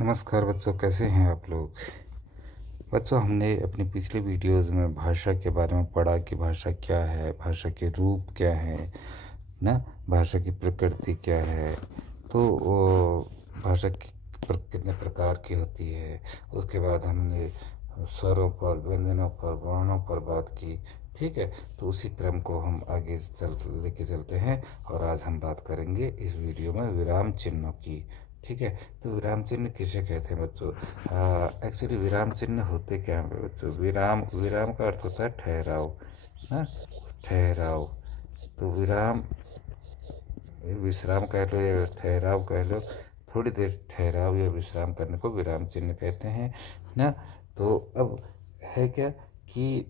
नमस्कार बच्चों, कैसे हैं आप लोग। बच्चों, हमने अपनी पिछले वीडियोस में भाषा के बारे में पढ़ा कि भाषा क्या है, भाषा के रूप क्या हैं ना, भाषा की प्रकृति क्या है। तो भाषा कितने प्रकार की होती है। उसके बाद हमने स्वरों पर, व्यंजनों पर, वर्णों पर बात की। ठीक है, तो उसी क्रम को हम आगे लेके चलते हैं और आज हम बात करेंगे इस वीडियो में विराम चिन्हों की। ठीक है, तो विराम चिन्ह किसे कहते हैं बच्चों। एक्चुअली विराम चिन्ह होते क्या हैं बच्चों। विराम विराम का अर्थ होता है ठहराव ना, ठहराव। तो विराम, विश्राम कह लो या ठहराव कह लो, थोड़ी देर ठहराव या विश्राम करने को विराम चिन्ह कहते हैं ना। तो अब है क्या कि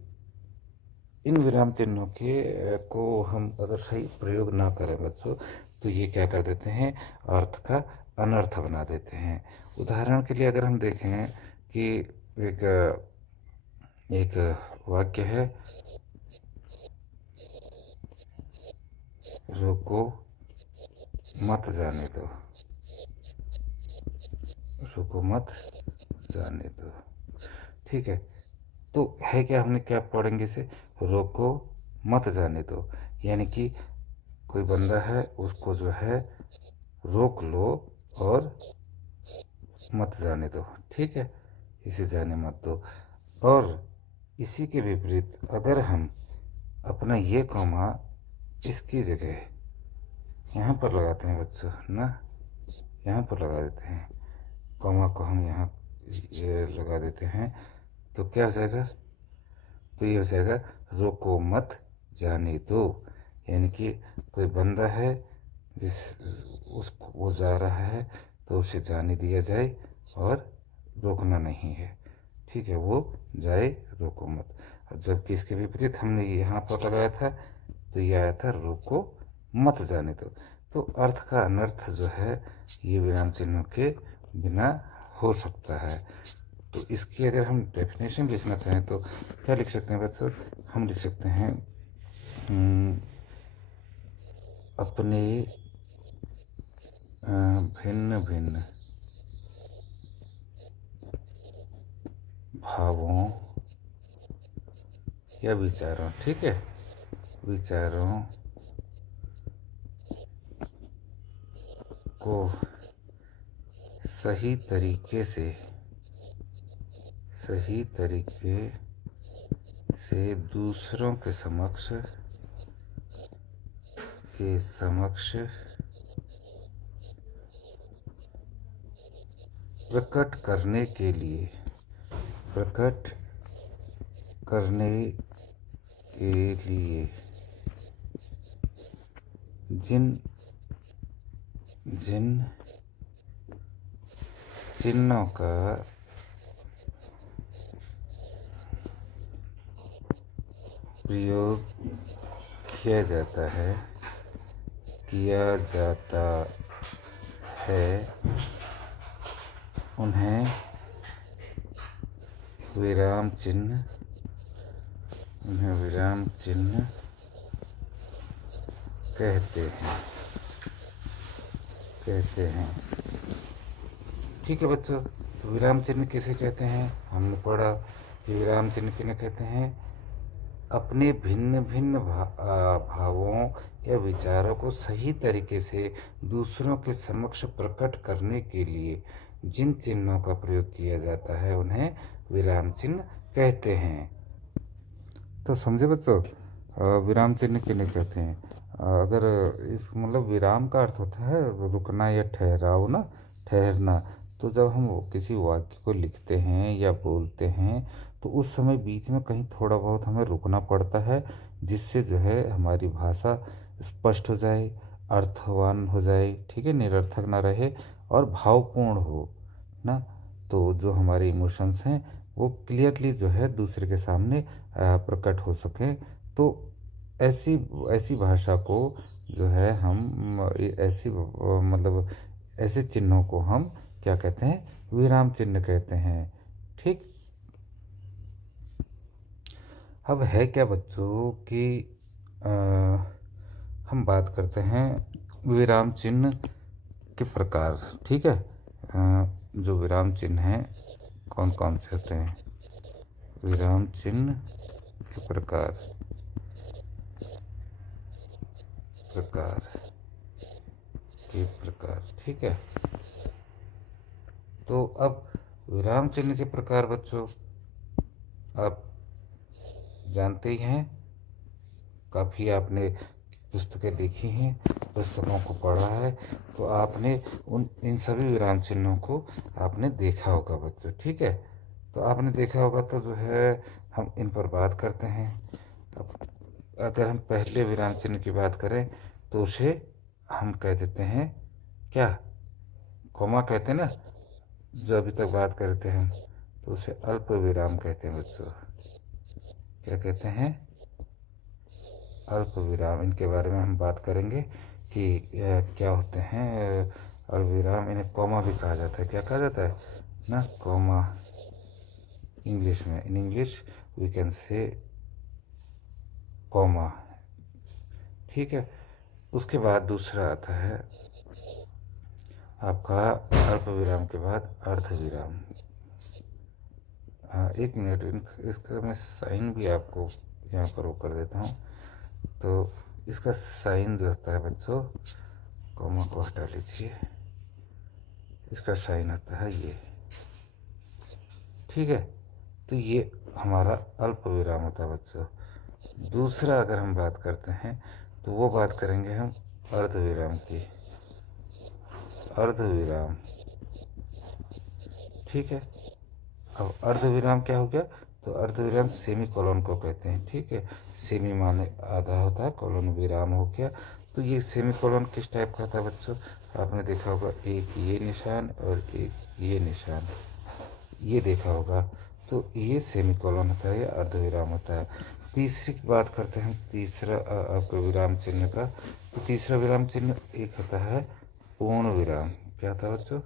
इन विराम चिन्हों के को हम अगर सही प्रयोग ना करें बच्चों, तो ये क्या कर देते हैं, अर्थ का अनर्थ बना देते हैं। उदाहरण के लिए अगर हम देखें कि एक एक वाक्य है, रुको मत जाने दो, रुको मत जाने दो। ठीक है, तो है क्या, हमने क्या पढ़ेंगे इसे, रोको मत जाने दो। यानी कि कोई बंदा है, उसको जो है रोक लो और मत जाने दो। ठीक है, इसे जाने मत दो। और इसी के विपरीत अगर हम अपना ये कॉमा इसकी जगह यहाँ पर लगाते हैं बच्चों ना, यहाँ पर लगा देते हैं, कॉमा को हम यहाँ ये लगा देते हैं, तो क्या हो जाएगा, तो ये हो जाएगा रोको मत जाने दो। यानी कि कोई बंदा है जिस उसको वो जा रहा है, तो उसे जाने दिया जाए और रोकना नहीं है। ठीक है, वो जाए, रोको मत। और जबकि इसके विपरीत हमने यहाँ पर लगाया था, तो ये आया था रोको मत जाने दो। तो अर्थ का अनर्थ जो है ये विराम चिन्हों के बिना हो सकता है। तो इसकी अगर हम डेफिनेशन लिखना चाहें तो क्या लिख सकते हैं बच्चों, हम लिख सकते हैं अपने भिन्न भिन्न भावों या विचारों, ठीक है, विचारों को सही तरीके से दूसरों के समक्ष प्रकट करने के लिए जिन जिन चिन्हों का प्रयोग किया जाता है उन्हें विराम चिन्ह कहते हैं। ठीक है बच्चों, तो विराम चिन्ह किसे कहते हैं, हमने पढ़ा कि विराम चिन्ह किन्हें कहते हैं, अपने भिन्न भिन्न भावों या विचारों को सही तरीके से दूसरों के समक्ष प्रकट करने के लिए जिन चिन्हों का प्रयोग किया जाता है उन्हें विराम चिन्ह कहते हैं। तो समझे बच्चों, विराम चिन्ह किन्हें कहते हैं। अगर इस मतलब विराम का अर्थ होता है रुकना या ठहराव ना, ठहरना। तो जब हम किसी वाक्य को लिखते हैं या बोलते हैं, तो उस समय बीच में कहीं थोड़ा बहुत हमें रुकना पड़ता है, जिससे जो है हमारी भाषा स्पष्ट हो जाए, अर्थवान हो जाए, ठीक है, निरर्थक ना रहे और भावपूर्ण हो ना। तो जो हमारे इमोशंस हैं वो क्लियरली जो है दूसरे के सामने प्रकट हो सकें। तो ऐसी ऐसी भाषा को जो है हम ऐसी मतलब ऐसे चिन्हों को हम क्या कहते हैं, विराम चिन्ह कहते हैं। ठीक, अब है क्या बच्चों कि आ, हम बात करते हैं विराम चिन्ह के प्रकार। ठीक है, जो विराम चिन्ह हैं कौन कौन से होते हैं, विराम चिन्ह के प्रकार प्रकार के प्रकार। ठीक है, तो अब विराम चिन्ह के प्रकार बच्चों आप जानते ही हैं, काफ़ी आपने पुस्तकें देखी हैं, पुस्तकों को पढ़ा है, तो आपने इन सभी विराम चिन्हों को आपने देखा होगा बच्चों। ठीक है, तो आपने देखा होगा तो जो है हम इन पर बात करते हैं। अब अगर हम पहले विराम चिन्ह की बात करें तो उसे हम कह देते हैं क्या, कॉमा कहते हैं ना, जो अभी तक बात करते हैं हम, तो उसे अल्प विराम कहते हैं बच्चों। क्या कहते हैं, अल्प विराम। इनके बारे में हम बात करेंगे कि क्या होते हैं अल्प विराम। इन्हें कॉमा भी कहा जाता है, क्या कहा जाता है ना, कॉमा। इंग्लिश में, in English we can say comma. ठीक है, उसके बाद दूसरा आता है आपका अल्प विराम के बाद अर्ध विराम। एक मिनट, इसका मैं साइन भी आपको यहाँ पर वो कर देता हूँ। तो इसका साइन जो होता है बच्चों, कॉमा को हटा लीजिए, इसका साइन होता है ये। ठीक है, तो ये हमारा अल्प विराम होता है बच्चों। दूसरा अगर हम बात करते हैं तो वो बात करेंगे हम अर्ध विराम की, अर्ध विराम। ठीक है, अब अर्ध विराम क्या हो गया, तो अर्ध विराम सेमी कॉलन को कहते हैं। ठीक है, सेमी माने आधा होता है, कॉलन विराम हो गया। तो ये सेमी कॉलन किस टाइप का था बच्चों, आपने देखा होगा, एक ये निशान और एक ये निशान, ये देखा होगा। तो ये सेमी कॉलन होता है, ये अर्ध विराम होता है। तीसरी की बात करते हैं, तीसरा आपका विराम चिन्ह का, तो तीसरा विराम चिन्ह एक होता है पूर्ण विराम। क्या होता है बच्चों,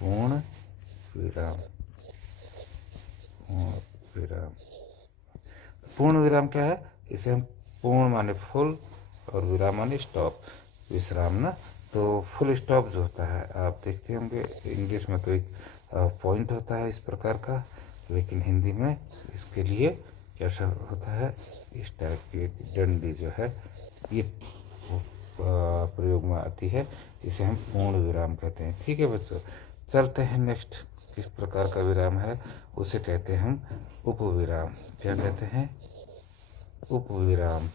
पूर्ण विराम। विराम, पूर्ण विराम क्या है, इसे हम पूर्ण माने फुल और विराम माने स्टॉप, विश्राम ना। तो फुल स्टॉप जो होता है आप देखते होंगे, इंग्लिश में तो एक पॉइंट होता है इस प्रकार का, लेकिन हिंदी में इसके लिए कैसा होता है, इस टाइप की डंडी जो है ये प्रयोग में आती है, इसे हम पूर्ण विराम कहते हैं। ठीक है बच्चों, चलते हैं नेक्स्ट, किस प्रकार का विराम है, उसे कहते हैं हम उपविराम। क्या कहते हैं, उपविराम।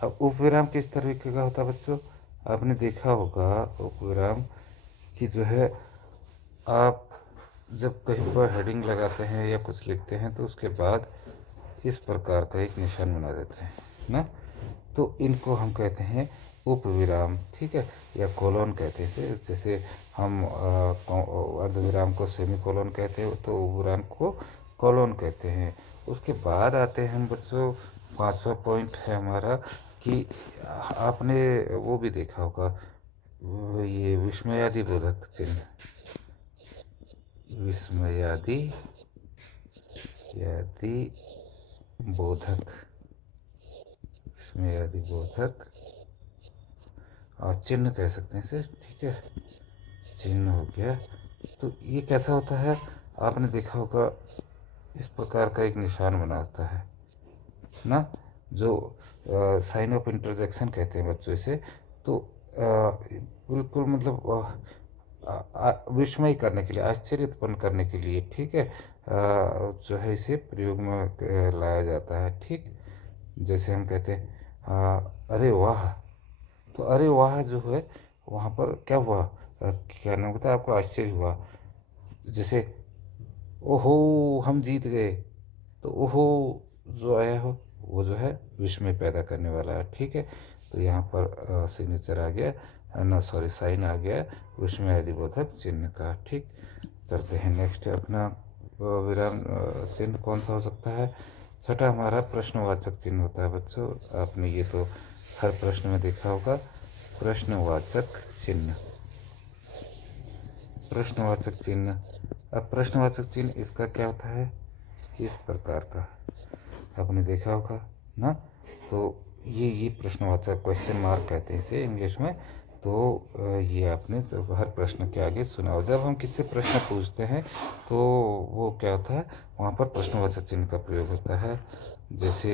अब उपविराम किस तरीके का होता है बच्चों, आपने देखा होगा उपविराम कि जो है आप जब कहीं पर हेडिंग लगाते हैं या कुछ लिखते हैं तो उसके बाद इस प्रकार का एक निशान बना देते हैं ना, तो इनको हम कहते हैं उपविराम। ठीक है, या कोलन कहते हैं इसे, जैसे हम अर्धविराम को सेमी कोलन कहते हैं, तो उपविराम को कोलन कहते हैं। उसके बाद आते हैं हम बच्चों, पांचवा पॉइंट है हमारा कि आपने वो भी देखा होगा, ये विस्मयादि बोधक चिन्ह, विस्मयादि बोधक, विस्मयादि बोधक और चिन्ह कह सकते हैं इसे। ठीक है, चिन्ह हो गया। तो ये कैसा होता है, आपने देखा होगा इस प्रकार का एक निशान बना होता है ना, जो साइन ऑफ इंटरजेक्शन कहते हैं बच्चों इसे। तो बिल्कुल मतलब विस्मय करने के लिए, आश्चर्य उत्पन्न करने के लिए, ठीक है, जो है इसे प्रयोग में लाया जाता है। ठीक, जैसे हम कहते हैं अरे वाह, तो अरे वाह जो है वहाँ पर क्या हुआ, क्या नाम होता है, आपको आश्चर्य हुआ, जैसे ओहो हम जीत गए, तो ओहो जो आया हो वो जो है विस्मय पैदा करने वाला है। ठीक है, तो यहाँ पर सिग्नेचर आ गया ना, सॉरी साइन आ गया विस्मय आदिबोधक चिन्ह का। ठीक, चलते हैं नेक्स्ट, अपना विराम चिन्ह कौन सा हो सकता है, छठा हमारा प्रश्नवाचक चिन्ह होता है बच्चों। आपने ये तो हर प्रश्न में देखा होगा, प्रश्नवाचक चिन्ह, प्रश्नवाचक चिन्ह। अब प्रश्नवाचक चिन्ह इसका क्या होता है, इस प्रकार का आपने देखा होगा ना, तो ये प्रश्नवाचक, क्वेश्चन मार्क कहते हैं इसे इंग्लिश में। ये आपने जब हर प्रश्न के आगे सुना हो। जब हम किसी से प्रश्न पूछते हैं तो वो क्या होता है, वहाँ पर प्रश्नवाचक चिन्ह का प्रयोग होता है। जैसे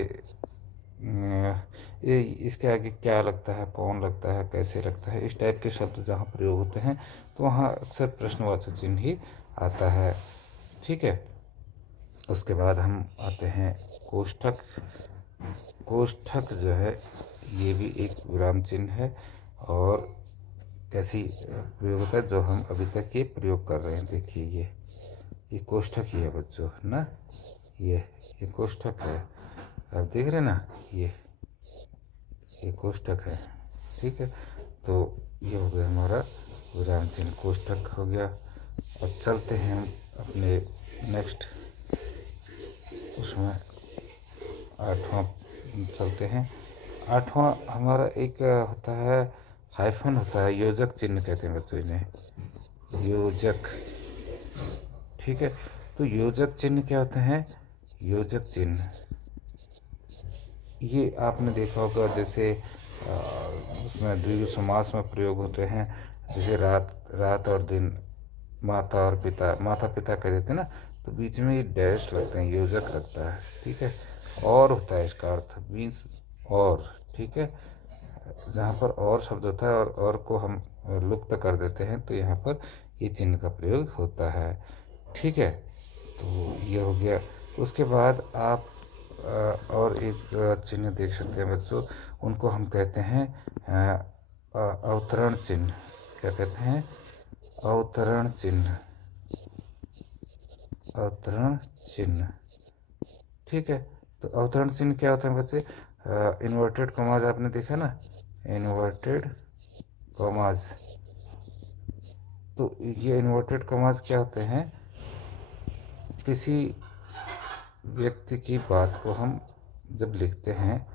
ये इसके आगे क्या लगता है, कौन लगता है, कैसे लगता है, इस टाइप के शब्द जहाँ प्रयोग होते हैं तो वहाँ अक्सर प्रश्नवाचक चिन्ह ही आता है। ठीक है। उसके बाद हम आते हैं कोष्ठक। कोष्ठक जो है ये भी एक विराम चिन्ह है और कैसी प्रयोग होता है जो हम अभी तक ये प्रयोग कर रहे हैं। देखिए ये कोष्ठक ही है बच्चों, है ना। ये कोष्ठक है, आप देख रहे हैं ना, ये कोष्ठक है। ठीक है, तो ये हो गया हमारा विराम चिन्ह, कोष्ठक हो गया। अब चलते हैं हम अपने नेक्स्ट उसमें, आठवां चलते हैं। आठवां हमारा एक होता है हाइफन होता है, योजक चिन्ह कहते हैं बच्चों इन्हें, योजक। ठीक है, तो योजक चिन्ह क्या होते हैं, योजक चिन्ह ये आपने देखा होगा, जैसे उसमें द्विगु समास में प्रयोग होते हैं। जैसे रात और दिन, माता और पिता, माता पिता कह देते हैं ना, तो बीच में ये डैश लगते हैं, योजक लगता है। ठीक है, और होता है इसका अर्थ मीन्स और। ठीक है, जहाँ पर और शब्द होता है और को हम लुप्त कर देते हैं तो यहाँ पर ये चिन्ह का प्रयोग होता है। ठीक है, तो ये हो गया। उसके बाद आप और एक चिन्ह देख सकते हैं बच्चों, उनको हम कहते हैं अवतरण चिन्ह। क्या कहते हैं, अवतरण चिन्ह, अवतरण चिन्ह। ठीक है, तो अवतरण चिन्ह क्या होता है बच्चे, इन्वर्टेड कॉमाज आपने देखा ना, इन्वर्टेड कॉमाज। तो ये इन्वर्टेड कॉमाज क्या होते हैं, किसी व्यक्ति की बात को हम जब लिखते हैं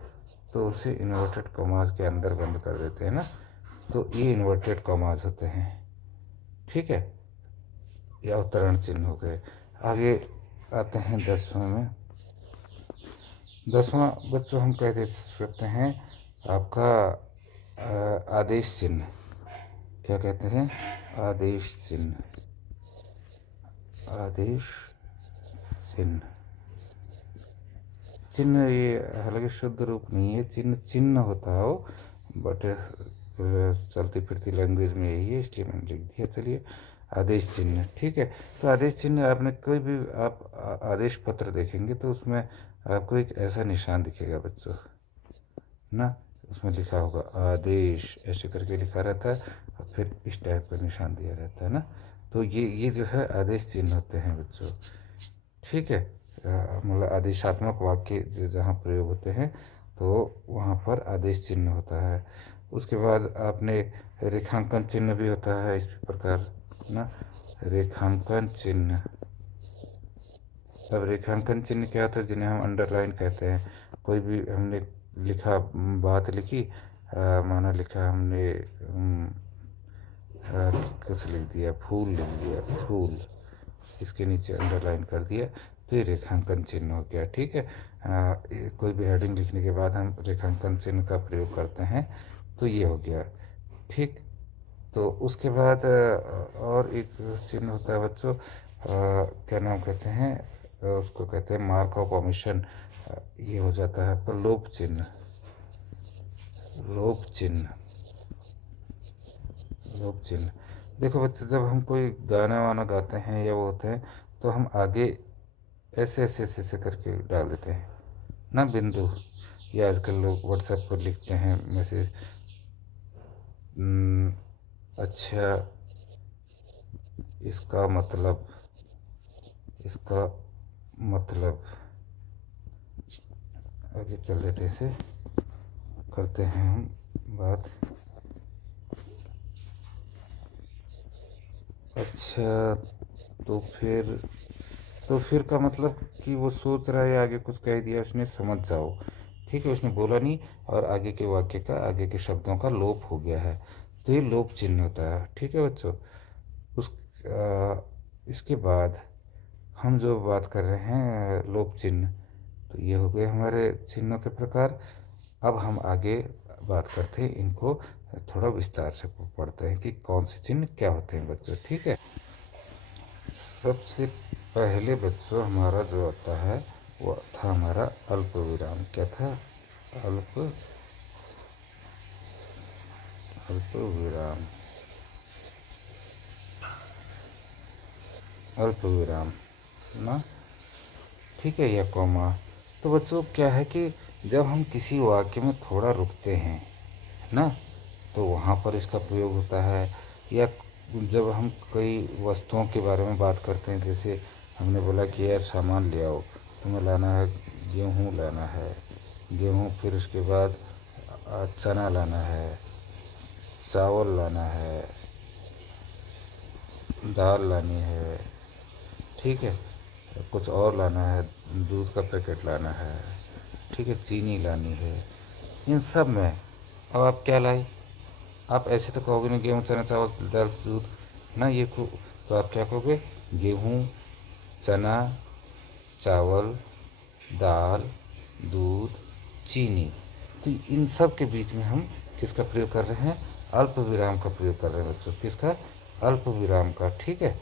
तो उसे इन्वर्टेड कॉमाज के अंदर बंद कर देते हैं ना, तो ये इन्वर्टेड कॉमाज होते हैं। ठीक है, ये अवतरण चिन्ह हो गए। आगे आते हैं 10वें में। 10वां बच्चों हम कह दे सकते हैं आपका आदेश चिन्ह। क्या कहते हैं, आदेश चिन्ह, आदेश चिन्ह। चिन्ह ये हालांकि शुद्ध रूप नहीं है, चिन्ह चिन्ह होता है वो, बट चलती फिरती लैंग्वेज में यही है इसलिए मैंने लिख दिया। चलिए, आदेश चिन्ह। ठीक है, तो आदेश चिन्ह आपने कोई भी आप आदेश पत्र देखेंगे तो उसमें आपको एक ऐसा निशान दिखेगा बच्चों ना, उसमें लिखा होगा आदेश, ऐसे करके लिखा रहता है और फिर इस टाइप का निशान दिया रहता है ना, तो ये जो है आदेश चिन्ह होते हैं बच्चों। ठीक है, मतलब आदेशात्मक वाक्य जहाँ प्रयोग होते हैं तो वहाँ पर आदेश चिन्ह होता है। उसके बाद आपने रेखांकन चिन्ह भी होता है इस प्रकार ना, रेखांकन चिन्ह। अब रेखांकन चिन्ह क्या होता है, जिन्हें हम अंडरलाइन कहते हैं। कोई भी हमने लिखा, बात लिखी, माना लिखा हमने कुछ लिख दिया, फूल लिख दिया, फूल, इसके नीचे अंडरलाइन कर दिया तो ये रेखांकन चिन्ह हो गया। ठीक है, कोई भी हेडिंग लिखने के बाद हम रेखांकन चिन्ह का प्रयोग करते हैं तो ये हो गया। ठीक, तो उसके बाद और एक चिन्ह होता है बच्चों, क्या नाम कहते हैं उसको, कहते हैं मार्क ऑफ ओमिशन। ये हो जाता है आपका लोप चिन्ह, लोप चिन्ह, लोप चिन्ह। देखो बच्चों, जब हम कोई गाना वाना गाते हैं या वो होते हैं तो हम आगे ऐसे ऐसे ऐसे ऐसे करके डाल देते हैं ना बिंदु, या आजकल लोग व्हाट्सएप पर लिखते हैं मैसेज, अच्छा इसका मतलब, इसका मतलब, आगे चल देते हैं, इसे करते हैं हम बात। अच्छा, तो फिर का मतलब कि वो सोच रहा है, आगे कुछ कह दिया उसने, समझ जाओ। ठीक है, उसने बोला नहीं और आगे के वाक्य का, आगे के शब्दों का लोप हो गया है, तो ये लोप चिन्ह होता है। ठीक है बच्चों, उस इसके बाद हम जो बात कर रहे हैं लोप चिन्ह, तो ये हो गए हमारे चिन्हों के प्रकार। अब हम आगे बात करते हैं इनको थोड़ा विस्तार से पढ़ते हैं कि कौन से चिन्ह क्या होते हैं बच्चों। ठीक है, सबसे पहले बच्चों हमारा जो आता है वो था हमारा अल्प विराम। क्या था? अल्प अल्प विराम। अल्प विराम ना, ठीक है, या कॉमा। तो बच्चों क्या है कि जब हम किसी वाक्य में थोड़ा रुकते हैं ना, तो वहाँ पर इसका प्रयोग होता है। या जब हम कई वस्तुओं के बारे में बात करते हैं, जैसे हमने बोला कि यार सामान ले आओ, तुम्हें लाना है गेहूँ, लाना है गेहूँ, फिर उसके बाद चना लाना है, चावल लाना है, दाल लानी है, ठीक है, कुछ और लाना है, दूध का पैकेट लाना है, ठीक है, चीनी लानी है। इन सब में अब आप क्या लाए? आप ऐसे तो कहोगे नहीं गेहूँ चना चावल दाल दूध ना, ये तो आप क्या कहोगे? गेहूँ, चना, चावल, दाल, दूध, चीनी। तो इन सब के बीच में हम किसका प्रयोग कर रहे हैं? अल्प विराम का प्रयोग कर रहे हैं बच्चों। किसका? अल्प विराम का। ठीक है,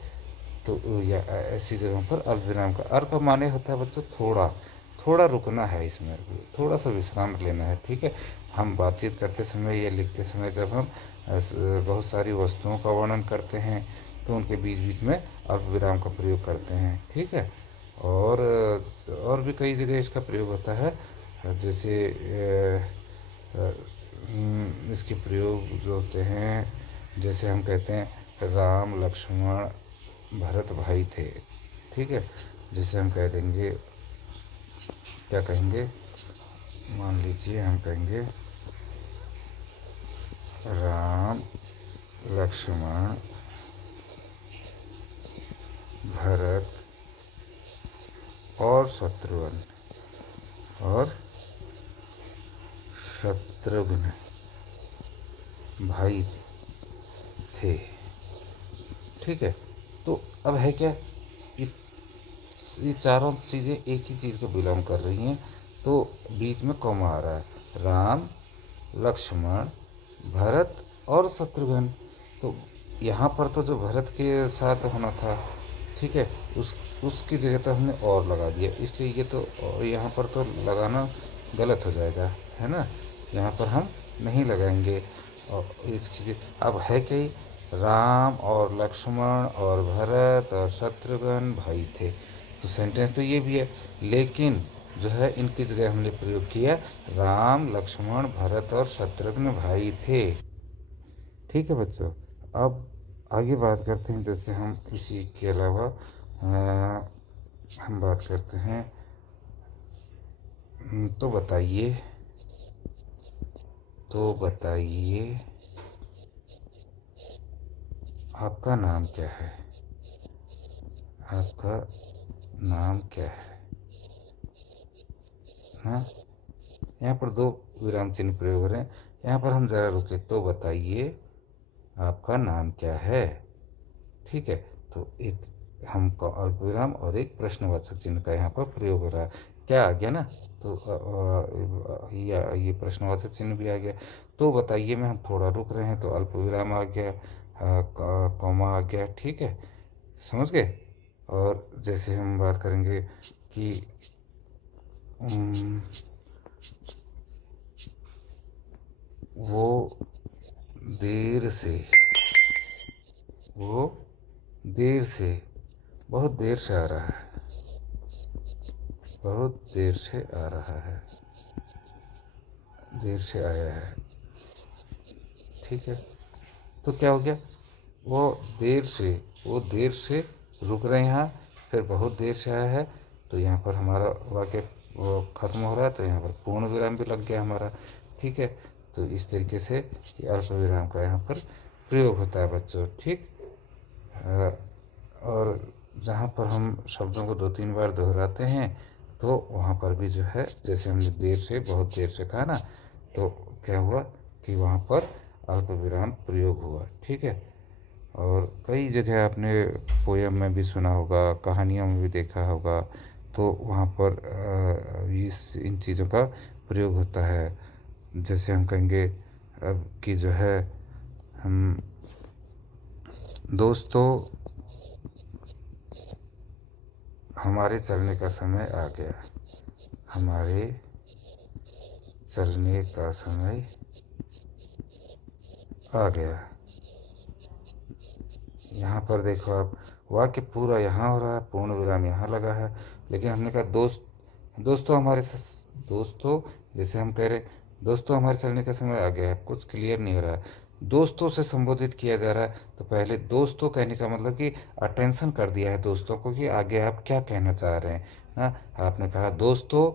तो या ऐसी जगहों पर अल्प विराम का अल्प माने होता है बच्चों थोड़ा, थोड़ा रुकना है, इसमें थोड़ा सा विश्राम लेना है। ठीक है, हम बातचीत करते समय या लिखते समय जब हम बहुत सारी वस्तुओं का वर्णन करते हैं तो उनके बीच बीच में अल्प विराम का प्रयोग करते हैं। ठीक है, और भी कई जगह इसका प्रयोग होता है, जैसे इसके प्रयोग जो होते हैं, जैसे हम कहते हैं राम लक्ष्मण भरत भाई थे। ठीक है, जैसे हम कह देंगे, क्या कहेंगे, मान लीजिए हम कहेंगे राम लक्ष्मण भरत और शत्रुघ्न भाई थे। ठीक है, तो अब है क्या, ये चारों चीज़ें एक ही चीज़ को बिलोंग कर रही हैं, तो बीच में कॉमा आ रहा है। राम लक्ष्मण भरत और शत्रुघ्न। तो यहाँ पर तो जो भरत के साथ होना था, ठीक है, उसकी जगह तो हमने और लगा दिया, इसलिए ये तो यहाँ पर तो लगाना गलत हो जाएगा, है ना। यहाँ पर हम नहीं लगाएंगे। और इसकी अब है कि राम और लक्ष्मण और भरत और शत्रुघ्न भाई थे, तो सेंटेंस तो ये भी है, लेकिन जो है इनकी जगह हमने प्रयोग किया राम लक्ष्मण भरत और शत्रुघ्न भाई थे। ठीक है बच्चों, अब आगे बात करते हैं, जैसे हम इसी के अलावा हम बात करते हैं, तो बताइए आपका नाम क्या है? आपका नाम क्या है ना। यहाँ पर दो विराम चिन्ह प्रयोग हो रहे हैं, यहाँ पर हम ज़रा रुके, तो बताइए आपका नाम क्या है। ठीक है, तो एक हमको अल्प विराम और एक प्रश्नवाचक चिन्ह का यहाँ पर प्रयोग हो रहा है। क्या आ गया ना, तो ये प्रश्नवाचक चिन्ह भी आ गया। तो बताइए में हम थोड़ा रुक रहे हैं तो अल्प विराम आ गया, कॉमा आ गया। ठीक है, समझ गए। और जैसे हम बात करेंगे कि वो देर से बहुत देर से आ रहा है, बहुत देर से आ रहा है, देर से आया है। ठीक है, तो क्या हो गया, वो देर से रुक रहे हैं यहाँ, फिर बहुत देर से आया है, तो यहाँ पर हमारा वाक्य वो ख़त्म हो रहा है, तो यहाँ पर पूर्ण विराम भी लग गया हमारा। ठीक है, तो इस तरीके से ये अल्प विराम का यहाँ पर प्रयोग होता है बच्चों। ठीक, और जहाँ पर हम शब्दों को 2-3 बार दोहराते हैं तो वहाँ पर भी जो है, जैसे हमने देर से बहुत देर से कहा ना, तो क्या हुआ कि वहाँ पर अल्प विराम प्रयोग हुआ। ठीक है, और कई जगह आपने पोयम में भी सुना होगा, कहानियों में भी देखा होगा, तो वहाँ पर इन चीज़ों का प्रयोग होता है। जैसे हम कहेंगे अब की जो है हम दोस्तों हमारे चलने का समय आ गया। हमारे चलने का समय आ गया। यहाँ पर देखो आप, वाक्य पूरा यहाँ हो रहा है, पूर्ण विराम यहाँ लगा है, लेकिन हमने कहा दोस्तों दोस्तों, जैसे हम कह रहे दोस्तों हमारे चलने का समय आ गया है, कुछ क्लियर नहीं हो रहा है। दोस्तों से संबोधित किया जा रहा है, तो पहले दोस्तों कहने का मतलब कि अटेंशन कर दिया है दोस्तों को कि आगे आप क्या कहना चाह रहे हैं। हाँ, आपने कहा दोस्तों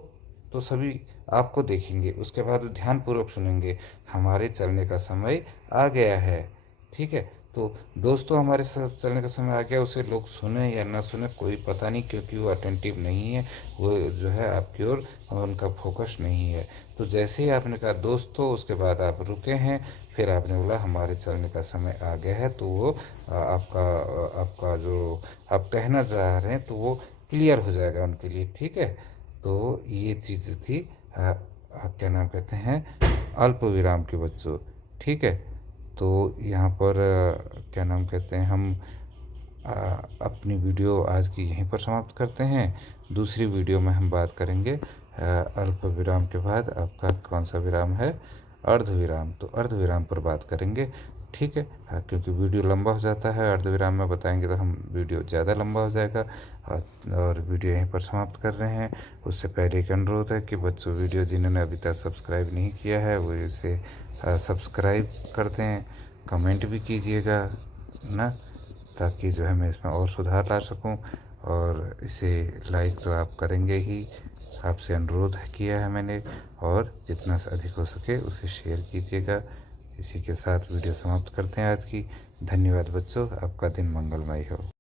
तो सभी आपको देखेंगे, उसके बाद ध्यानपूर्वक सुनेंगे, हमारे चलने का समय आ गया है। ठीक है, तो दोस्तों हमारे साथ चलने का समय आ गया, उसे लोग सुने या ना सुने कोई पता नहीं, क्योंकि वो अटेंटिव नहीं है, वो जो है आपकी ओर उनका फोकस नहीं है। तो जैसे ही आपने कहा दोस्तों, उसके बाद आप रुके हैं, फिर आपने बोला हमारे चलने का समय आ गया है, तो वो आपका आपका जो आप कहना चाह रहे हैं तो वो क्लियर हो जाएगा उनके लिए। ठीक है, तो ये चीज़ थी क्या नाम कहते हैं, अल्प विराम के बच्चों। ठीक है, तो यहाँ पर क्या नाम कहते हैं, हम अपनी वीडियो आज की यहीं पर समाप्त करते हैं। दूसरी वीडियो में हम बात करेंगे अल्प विराम के बाद आपका कौन सा विराम है, अर्ध विराम। तो अर्ध विराम पर बात करेंगे। ठीक है, क्योंकि वीडियो लंबा हो जाता है, अर्ध विराम में बताएंगे तो हम वीडियो ज़्यादा लंबा हो जाएगा। और वीडियो यहीं पर समाप्त कर रहे हैं। उससे पहले एक अनुरोध है कि बच्चों, वीडियो जिन्होंने अभी तक सब्सक्राइब नहीं किया है वो इसे सब्सक्राइब कर दें, कमेंट भी कीजिएगा ना, ताकि जो है मैं इसमें और सुधार ला सकूं। और इसे लाइक तो आप करेंगे ही, आपसे अनुरोध किया है मैंने, और जितना से अधिक हो सके उसे शेयर कीजिएगा। इसी के साथ वीडियो समाप्त करते हैं आज की। धन्यवाद बच्चों, आपका दिन मंगलमय हो।